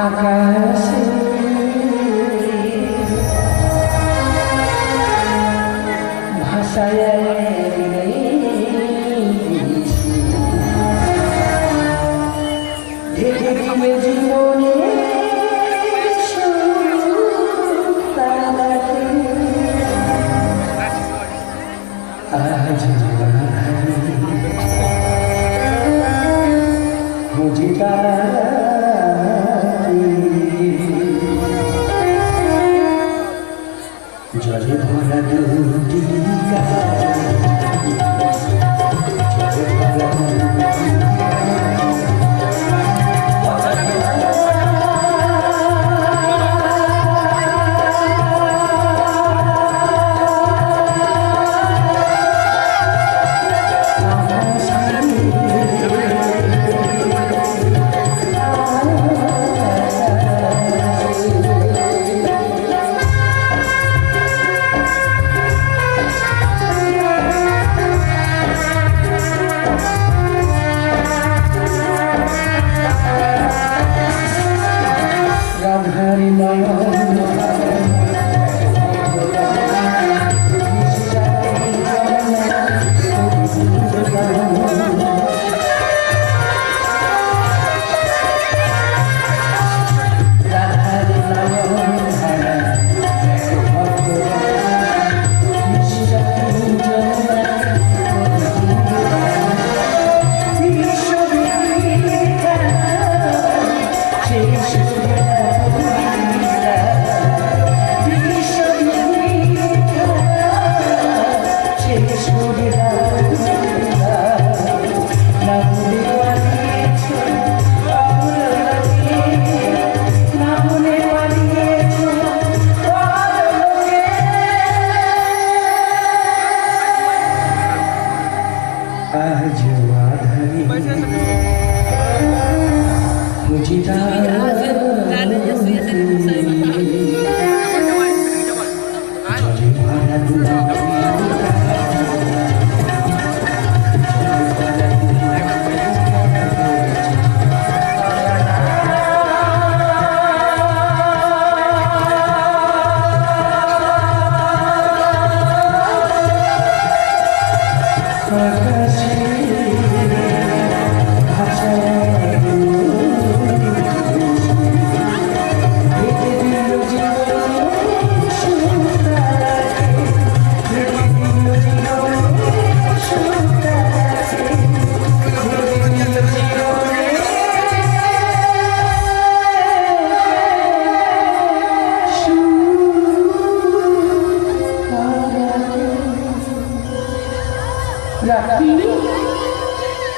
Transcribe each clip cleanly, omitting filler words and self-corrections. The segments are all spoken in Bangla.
আকাশে ভাষায় ঢেকে দিলে জীবনে আজ বুঝিতা জলে ভরা দুটি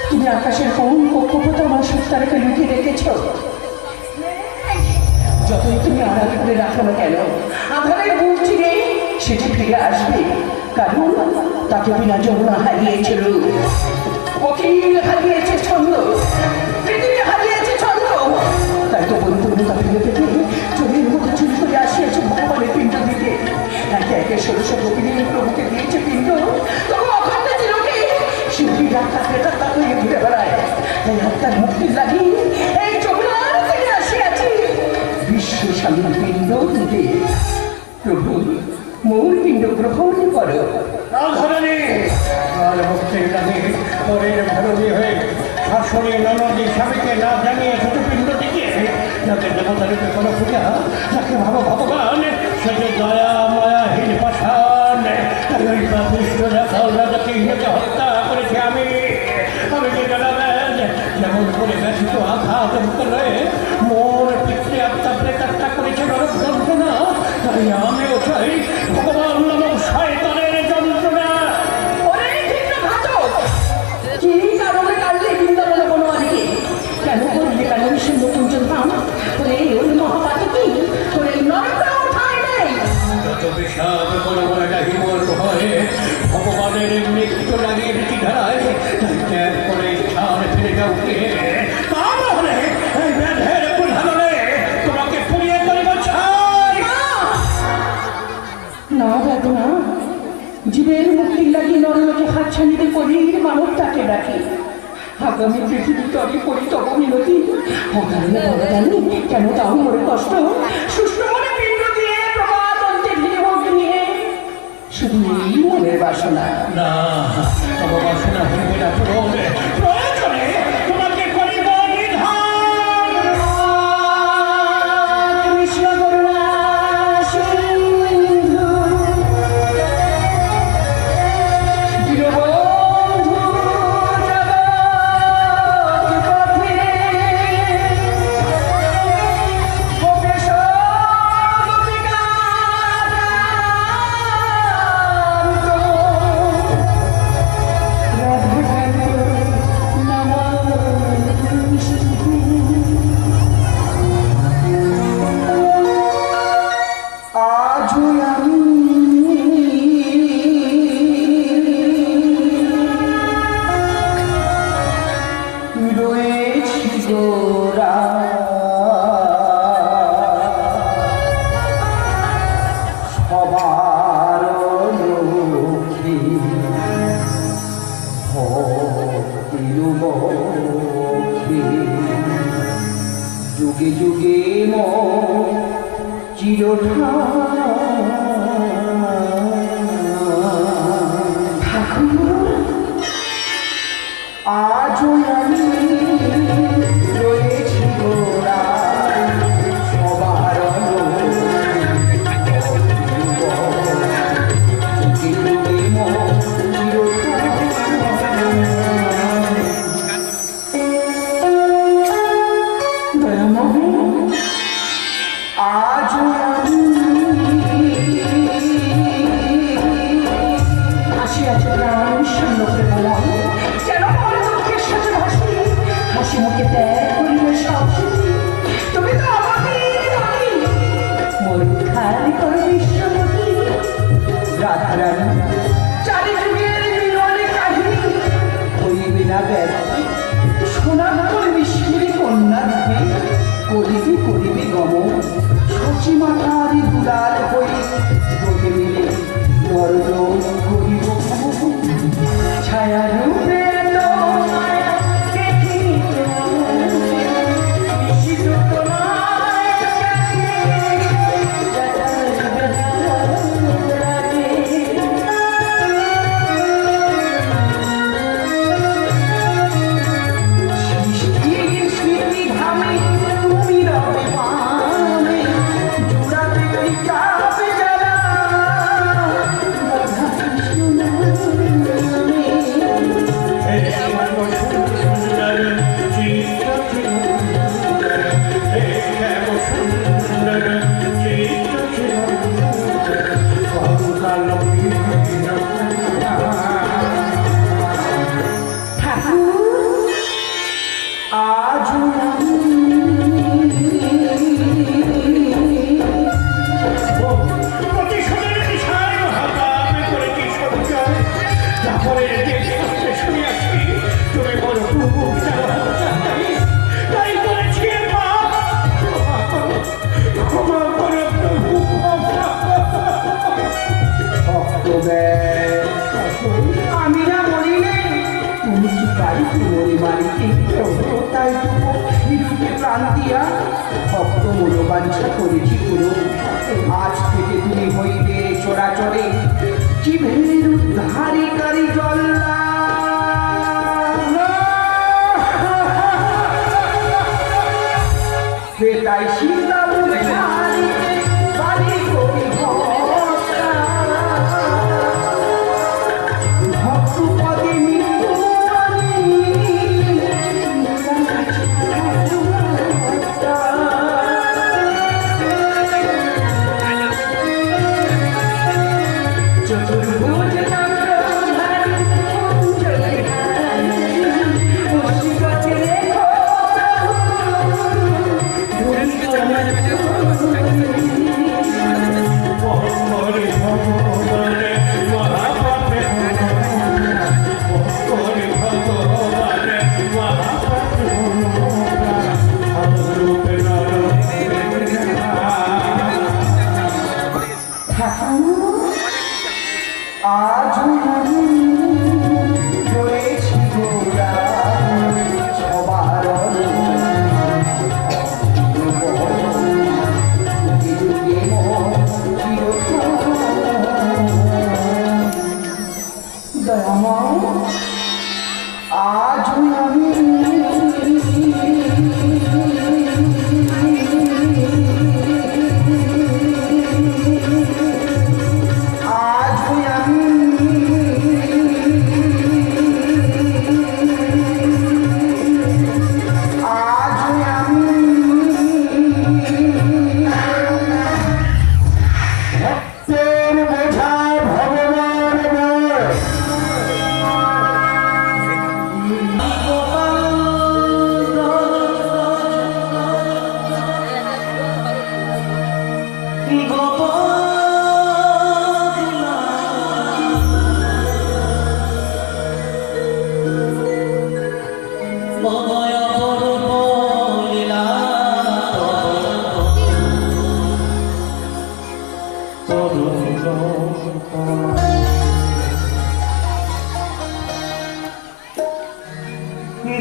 তুমি আকাশের কোন কক্ষপথে আমার সত্তারকে লুকিয়ে রেখেছ। যতই তুমি আড়াল করে রাখো না কেন, আধারের বুক চিরে সেটি ফিরে আসবে। কারণ তাকে বিনা যমুনা হারিয়েছিল, অখিল হারিয়েছে ছন্দ, পৃথিবী হারিয়েছে ছন্দ। তাই তো পরিপূর্ণতা ফিরে পেতে চোখের মুখে চুরি করে আসিয়েছে ভগবানের পিণ্ড দিতে। একে একে 1600 প্রতিদিন প্রভুকে দিয়েছে পিণ্ড, তবু অখণ্ড ছিল কি শিল্পী ডাক্তার প্রেতাত্মা হয়ে ঘুরে বেড়ায়। তাই আত্মার মুক্তির লাগি এই যমুনার থেকে আসিয়াছি বিশ্ব স্বামীর পিণ্ড দিতে। প্রভু মূল পিণ্ড গ্রহণ করো। মুক্তির লাগে পরের ভারতী হয়ে শাসনে ননদী স্বামীকে না জানিয়ে ছোট পিণ্ড দিকে যাতে দেবতারূপে কোনো পূজা, যাকে ভাবো ভগবান সে যে দয়া মায়াহীন পাষাণ। ওই পাপিষ্ঠ রাজাকে ইহাকে হত্যা করেছে আমি যে জানাবেন যেমন করে ব্যথিত আঘাত করে মোর পিতৃ আত্মা প্রেতাত্মা করেছে নরক যন্ত্রণা, তাই আমিও চাই ভগবান নামক শয়তানের যন্ত্রণা। কেন করলে কেন সিংহ কুঞ্চন ধাম তোরে ওই মহাপাতকি তোরে নরকটা উঠায় নেই। যত বিষাদ বড় বড় হিমর হয় ভগবানের মৃত্যু লাগিয়ে আমি পৃথিবী তবে করি তব মিনতি অকারণে বলদানি কেন তাও মরে কষ্ট সুস্থ মনে পিণ্ড দিয়ে প্রভাত অন্তে ভিড়ে হোক নিয়ে শুধু এই মনের বাসনা না আমার বাসনা হইবে না প্রয়োজনে তোমাকে করিব নিধান। কৃষ্ণ করুণা সিন্ধু দীনবন্ধু জগৎপথে গোপেশ গোপিকাকান্ত রাধাকান্ত নমস্তুতে। আজও আমি রয়েছি গোরা সবার লক্ষ্মী তিরুমুখী যুগে যুগে ঠাকুর আজও আমি রয়েছি গোরা সবার আজও আমি আসিয়াছে প্রাণ শূন্য প্রেমময় যেন মনে দুঃখের সাথে ভাসি হাসি মুখে ত্যাগ করিলে সব স্মৃতি তুমি তো আমাকে মন খালি করো বিশ্বমতি রাধারানী চারি যুগের মিলনে কাহিনী করিবে না ব্যর্থ সোনার মিষ্টির কন্যা রূপে করিবে করিবে গমন সচি মাতারি দুলাল হই তোকে মিলে দরদ করিব ছায়া রূপে আমি না বলি নাই তুমি কি বাড়িতে মনে বাড়িতে তাই রূপে প্রাণ দিয়া ভক্ত মনোবাঞ্ছা করেছি পুরো আজ থেকে তুমি হইবে চোরাচরে জীবের উদ্ধারিকারী জল্লা তাই সীতা বলে বাড়ি করি ভক্তপদে চতুর্ভুজ চন্দ্র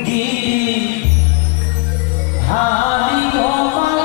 গিরি হারি গোপাল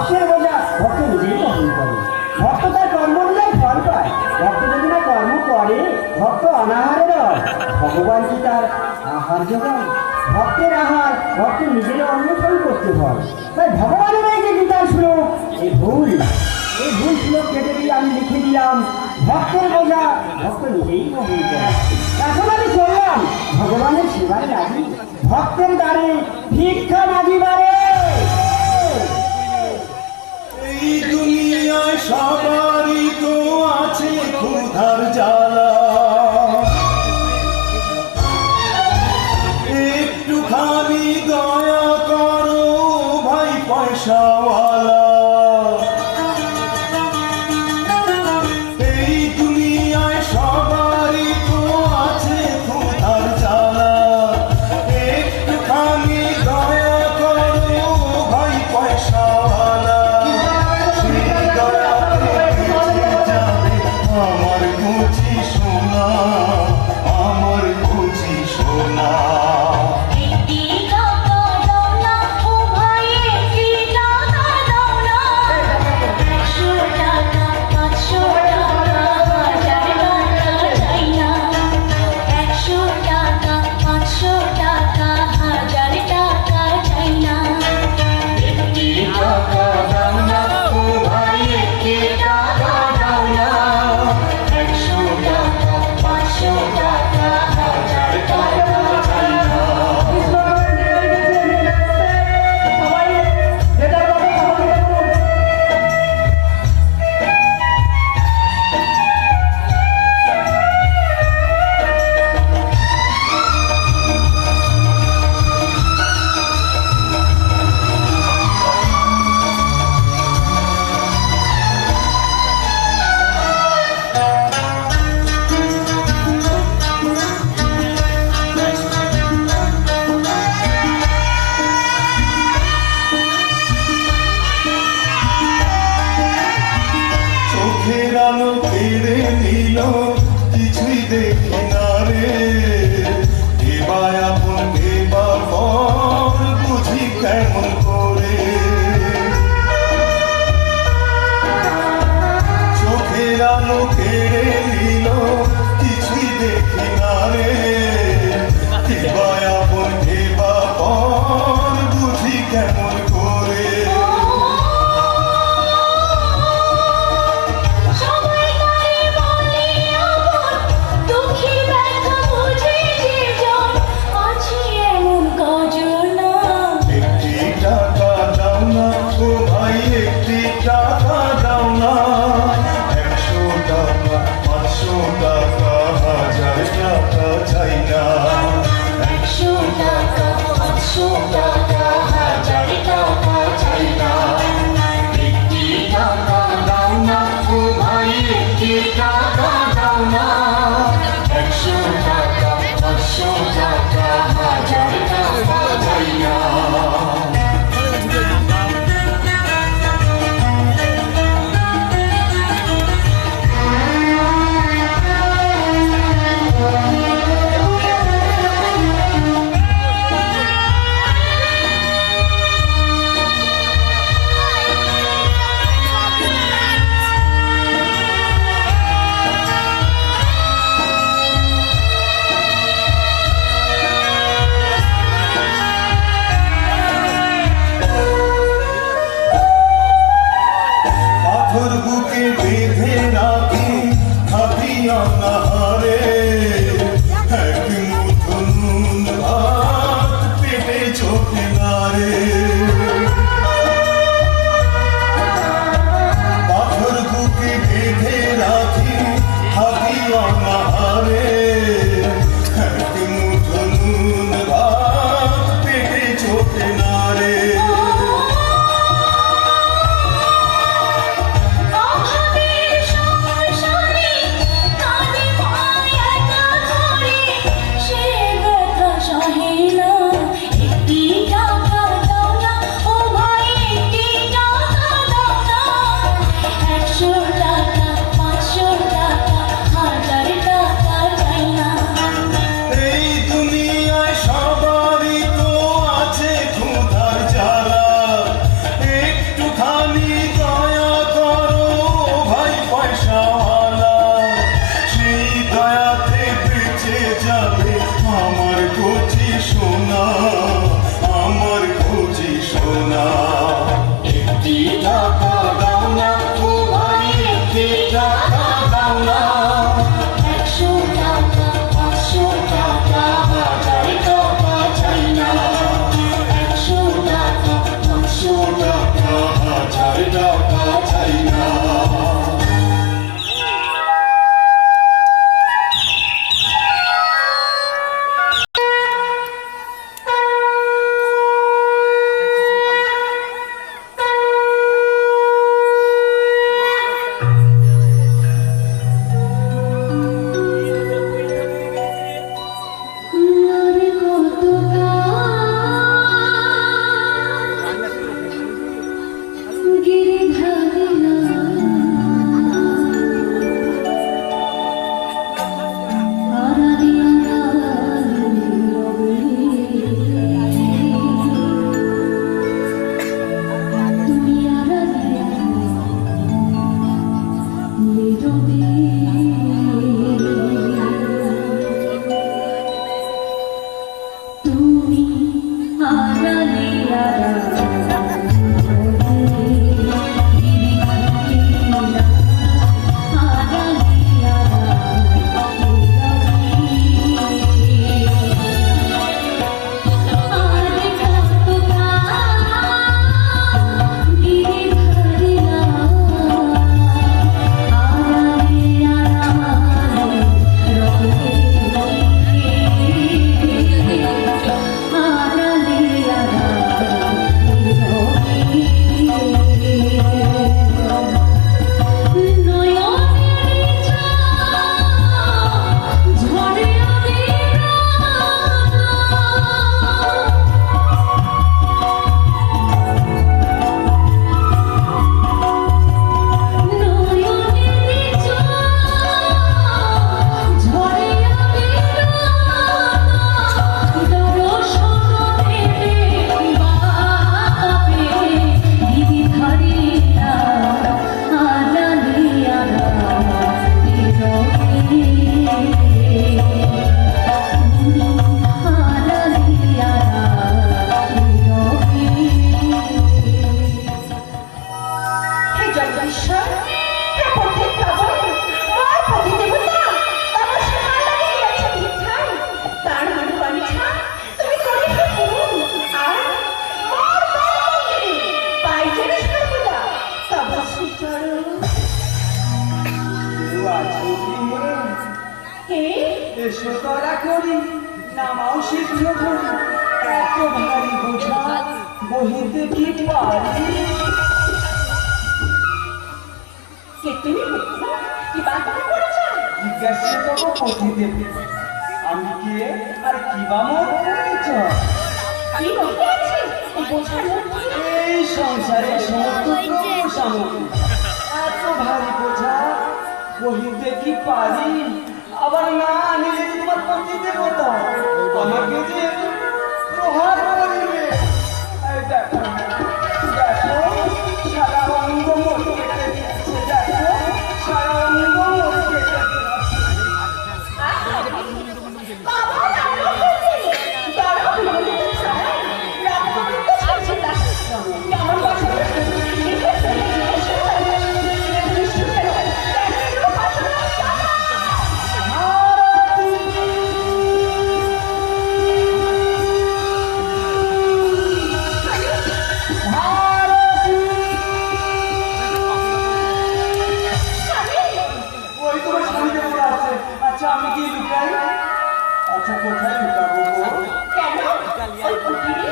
ভক্তের বোঝা ভক্ত নিজেই বহন করে। ভক্ত তার কর্ম অনুযায়ী ফল পায়। ভক্ত যদি না কর্ম করে ভক্ত অনাহারে রয়। ভগবান কি তার আহার যোগান? ভক্তের আহার ভক্ত নিজের অন্বেষণ করতে হয়। তাই ভগবানের এই যে গীতার শ্লোক, এই ভুল শ্লোক কেটে দিয়ে আমি লিখে দিলাম ভক্তের বোঝা ভক্ত নিজেই বহন করে। এখন আমি চললাম ভগবানের সেবায় লাগি, ভক্তের দ্বারে ভিক্ষা মাগিবারে। এই দুনিয়ায় সবারই তো আছে ক্ষুধার জ্বালা, একটুখানি দয়া করো ভাই পয়সাওয়ালা। এই দুনিয়ায় সবারই তো আছে ক্ষুধার জ্বালা, একটুখানি দয়া করো ভাই পয়সাওয়ালা। সেই দয়াতে বেঁচে যাবে আমার বুঝি সোনা, আমার বুঝি সোনা। একটি টাকা দাও না ও ভাই, একটি টাকা দাও না। 100 টাকা 500 টাকা 1000 টাকা চাই না। 100 টাকা 500 টাকা 1000 টাকা চাই না। একটি টাকা দাও না ও ভাই, একটি টাকা দাও না। 100 টাকা 500 টাকা 1000 টাকা চাই না। চোখের আলো কেড়ে নিল কিছুই দেখি না রে, এবার আপন এবার পর বুঝি কেমন করে। চোখের আলো কেড়ে নিল কিছুই দেখি না রে, এবার আপন এবার পর বুঝি কেমন করে। সবাই তারে বলে আপন, দুঃখী ব্যথা বুঝে যে জন, আছে এমন কজন। একটি টাকা দাও না ও ভাই, একটি টাকা দাও না। 100 টাকা 500 টাকা 1000 টাকা চাই না। 100 টাকা 500 টাকা 1000 টাকা চাই না। একটি টাকা দাও না ও ভাই, একটি টাকা দাও না। 100 টাকা 500 টাকা 1000 টাকা চাই না। জগদীশ্বর, হে পথিক পাবন, আর পথি দেবতা, আমার সীমা লাগিয়েছে ভিক্ষায়। তার মনোবাঞ্ছা তুমি করিবে পূরণ, আর মোর মন্দিরে পাই যেন সর্বদা তব শ্রীচরণ। হে এসো করা করি নামাও শীঘ্র ধরি, এত ভারী বোঝা বহিতে কি পারি। কে তুমি বলছো? কি বাধা করেছো? জিজ্ঞাসা করবো পথিতে, আমি কে আর কি বা মোর পরিচয়। কি রহিয়াছে এই বোঝার মধ্যে? এই সংসারে সমস্ত দ্রব্য সামগ্রী, এত ভারী বোঝা বহিতে কি পারি। আবার না নিলে যে তোমার পতি দেবতা আমাকে যে প্রহার করিবে। এই দেখো দেখো, সারা অঙ্গ মোর কেটে দিয়েছে, দেখো সারা অঙ্গ মোর কেটে দিয়েছে। বাবা রান্না করছে, দাঁড়াও বিনোদিত ছাড়াই রামগোবিন্দ ছাড়ছে তাকে। কেমন বাসনা দেখে ফেলে জিজ্ঞাসা করে, নিশ্চয় দেখেন বাসনা। ওই তোমার স্বামী দেবতা আছে। আচ্ছা আমি কি লুকাই? আচ্ছা কোথায় লুকাবো গো? কেন? ওই কুটিরে,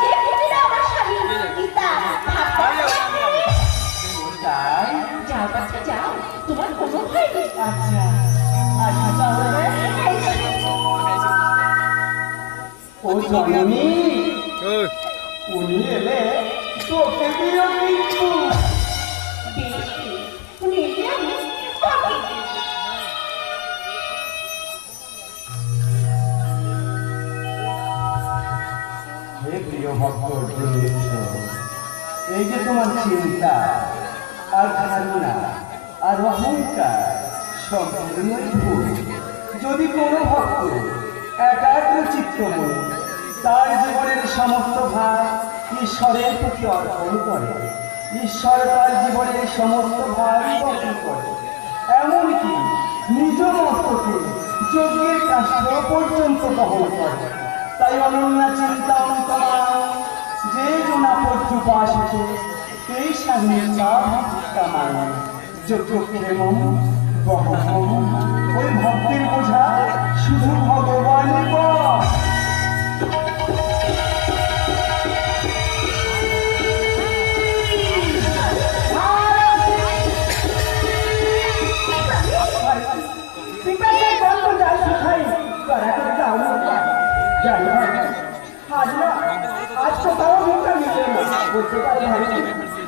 যে কুটিরে আমার স্বামী পিতা থাকতে পারে। তাই? যাও বাছা যাও, তোমার কোনো ভয় নেই। আচ্ছা আচ্ছা তাহলে ও জননী, উনি এলে তোকে দিও কিন্তু। বেশ, তুমি এলে আমি তবে। হে প্রিয় ভক্ত অর্জুন মিত্র, এই যে তোমার চিন্তা আর ধারণা আর অহংকার সম্পূর্ণই ভুল। যদি কোনো ভক্ত একাগ্র চিত্ত হয়ে তার জীবনের সমস্ত ভার ঈশ্বরের প্রতি অর্পণ করে, ঈশ্বর তার জীবনের সমস্ত ভার বহন করে, এমনকি নিজ মস্তকে যজ্ঞের কাষ্ঠ পর্যন্ত বহন করে। তাই অনন্য চিন্তা অন্তরা যে জনা পর্যুপাসিতে এই স্বাধীনতা কামায় যজ্ঞ প্রেম বহম, ওই ভক্তির বোঝা শুধু ভগবানের বশ।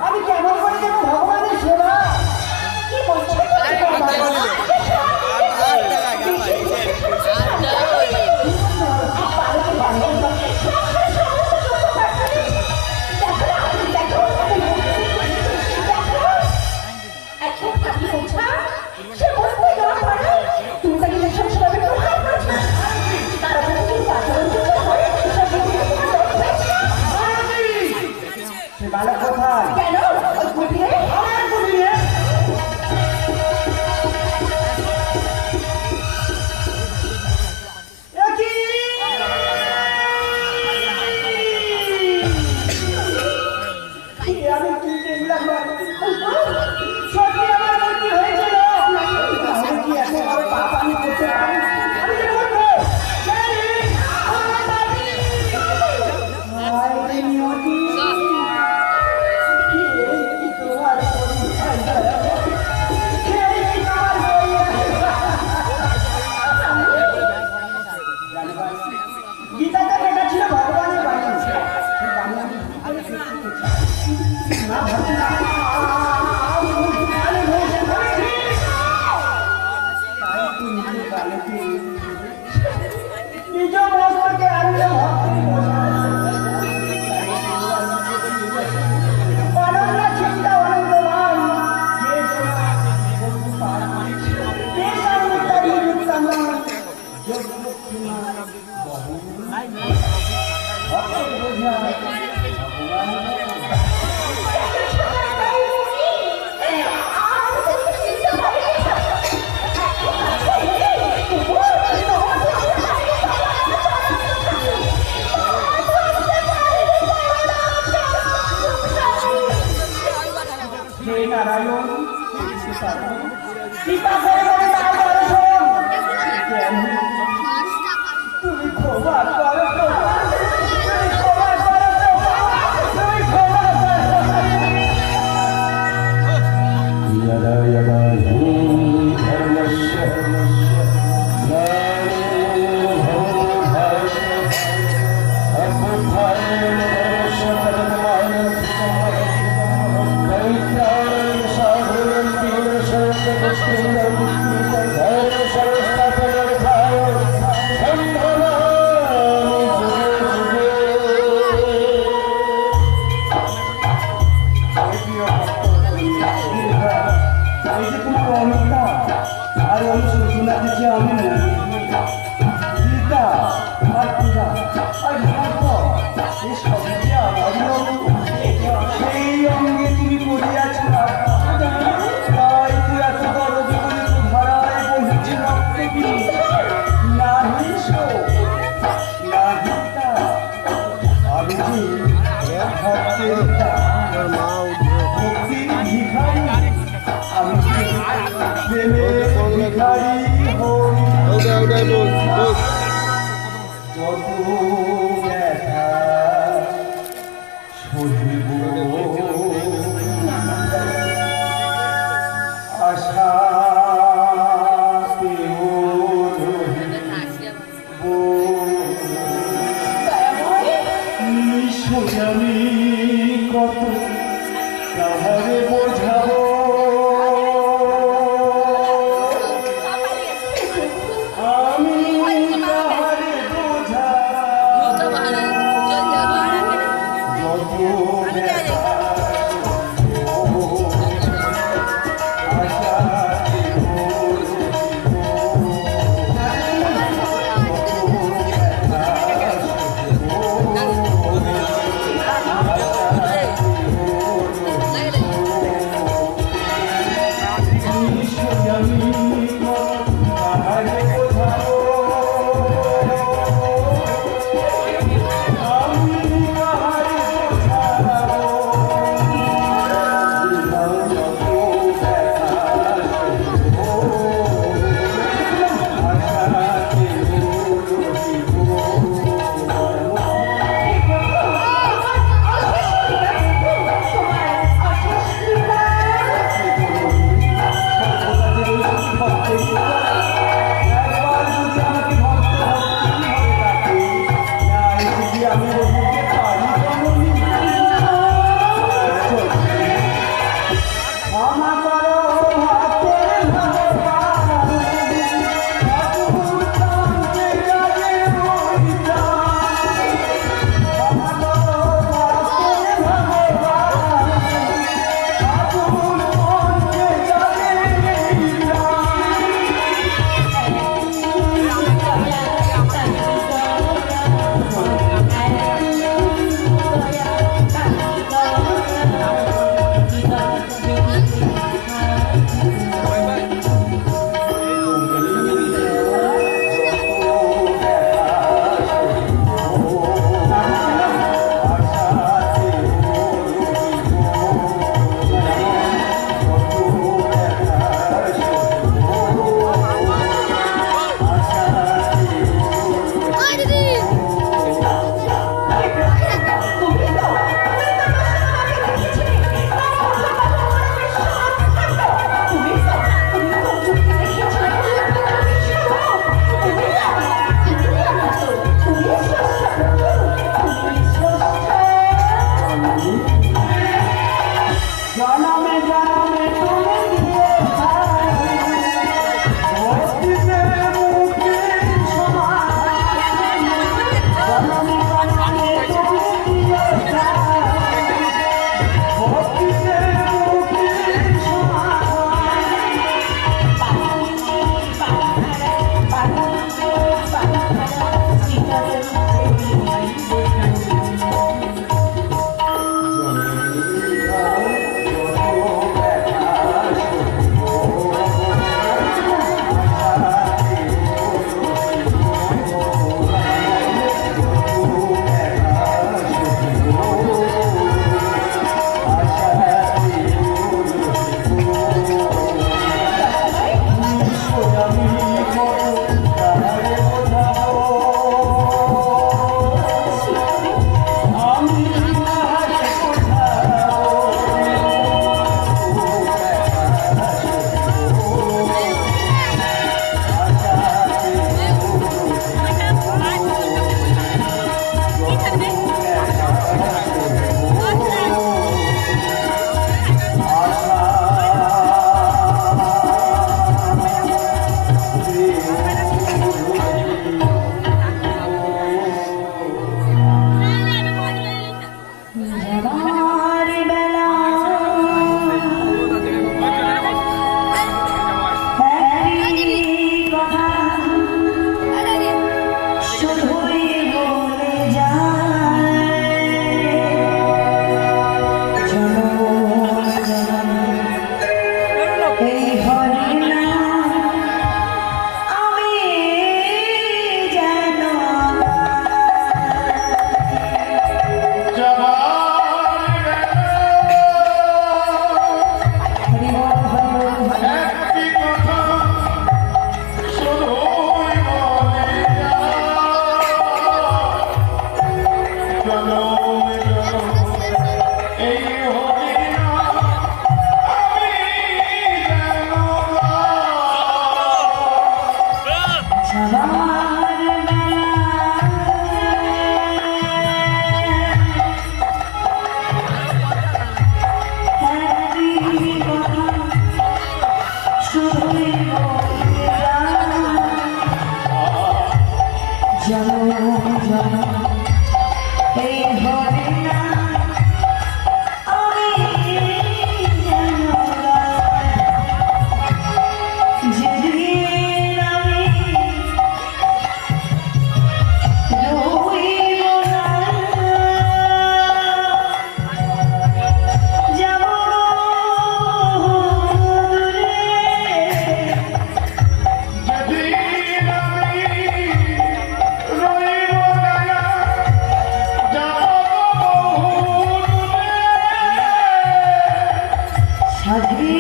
আমি কেমন করে দেবো ভগবানের সেবা? কি বলছো তুমি? হে নারায়ণ কৃপা করে বলে তার দর্শন কেন তুমি ক্ষমা করো তুমি ক্ষমা করো তুমি ক্ষমা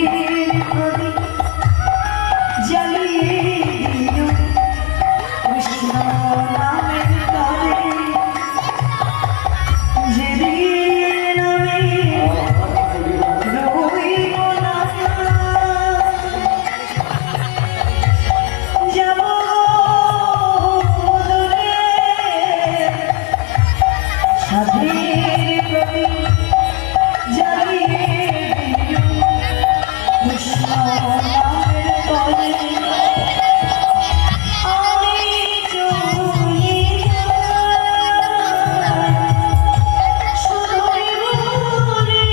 ঝাঁঝির প্রদীপ জ্বালিয়ে দিল কৃষ্ণ নামের তরে যেদিন আমি রইব না যাব দূরে ঝাঁঝির প্রদীপ জ্বালিয়ে দিল কৃষ্ণ নামের তরে আমি চলি শুধুই ভুলে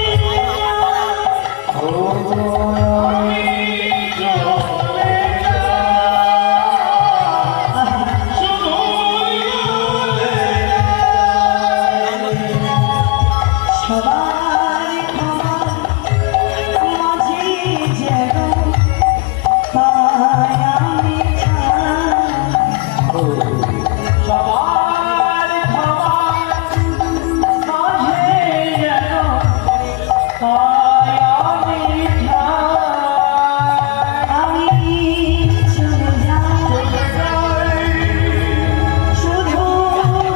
সবার ক্ষমার মাঝে যেন পাই আমি সবার ক্ষমার মাঝে যেন পাই আমি আমি চলে যাই শুধু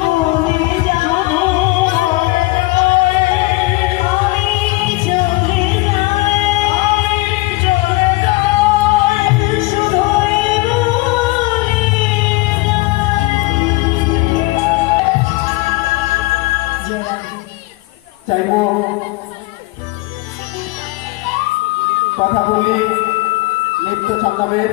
বলে যাব আমি চলে যাই শুধুই বলে যাই চাইব কথা বলি নিত্য সংগ্রামের